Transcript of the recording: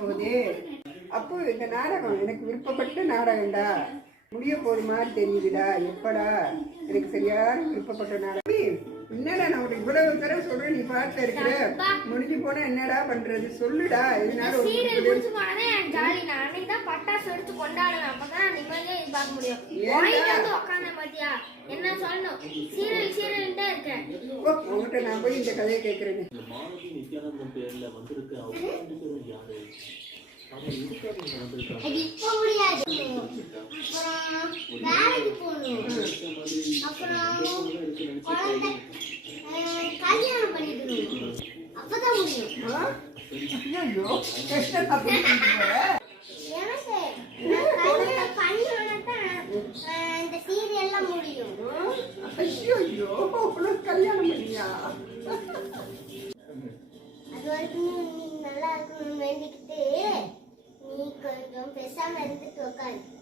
போகுது. அப்போ இந்த நாடகம் எனக்கு விருப்பப்பட்ட நாடகம்டா, முடிய போது மாதிரி தெரியுதுடா. எப்படா எனக்கு சரியான விருப்பப்பட்ட நாடகம். என்னடா நான் உனக்கு இவ்வளவு தடவை சொல்றேன், நீ பார்த்து இருக்கிற, முடிஞ்சு போனா என்னடா பண்றது சொல்லுடா. இதனால பட்டாசு எடுத்து கொண்டாடுவேன். அப்பதான் நிம்மதியா இது பார்க்க முடியும். உட்காந்த பாத்தியா என்ன சொல்லணும்? சீரியல் சீரியல் தான் இருக்கேன். உங்ககிட்ட நான் போய் இந்த கதையை கேட்கிறேன். கல்யாணம் பண்ணிக்கணும், அப்பதான் முடியும். இந்த சீரியல்லாம் முடியும். ஐயோ கல்யாணம் பண்ணியா? அது வரைக்கும் நீ நல்லா இருக்கணும்னு வேண்டிக்கிட்டு நீ கொஞ்சம் பேசாம இருந்துட்டு உட்காந்து